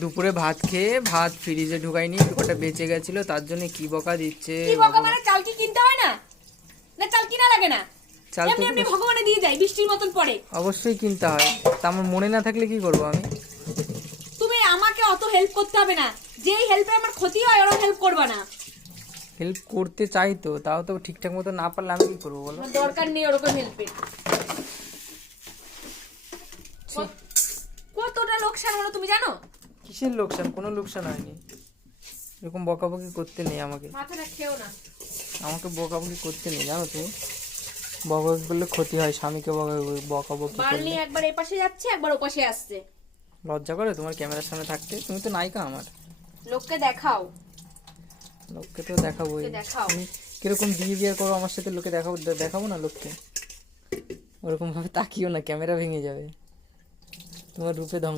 দুপুরে ভাত খেয়ে ভাত ফ্রিজে ঢুকাইনি, ওটা বেঁচে গেছিল, তার জন্য কি বকা দিচ্ছে। কি বকা মানে? চাল কি কিনতে হয় না? না চাল কিনা লাগে না? চাল তো এমনি এমনি ভগবানে দিয়ে যায়, বৃষ্টির মতন পড়ে। অবশ্যই কিনতে হয়, তা আমার মনে না থাকলে কি করবো আমি? তুমি আমাকে অত হেল্প করতে হবে না, যেই হেল্পে আমার ক্ষতি হয় ওরকম হেল্প করবা না। হেল্প করতে চাই তো, তাও তো ঠিকঠাক মতো না পারলে আমি কি করবো বলো? আমার দরকার নেই ওরকম হেল্পের। কতটা লোকসান হলো তুমি জানো? কিসের লোকসান? কোনো লোকসান হয়নি। এরকম বকাবকি করতে নেই আমাকে, মাথাটা খেও না। আমাকে বকাবকি করতে নেই, জানো তুমি? বকাবকি করলে ক্ষতি হয়, স্বামীকে বকাবকি বার্লি করলে। একবার এপাশে যাচ্ছে একবার ওপাশে আসছে। লজ্জা করে তোমার ক্যামেরার সামনে থাকতে? তুমি তো নায়িকা আমার। লোককে দেখাও। লোককে তো দেখাবোই। লোককে দেখাও। তুমি কিরকম বিহেভিয়ার করো আমার সাথে, লোকে দেখাবো? দেখাবো না লোককে? ওরকম ভাবে তাকিও না, ক্যামেরা ভেঙে যাবে, তোমার রূপে ধ্বংস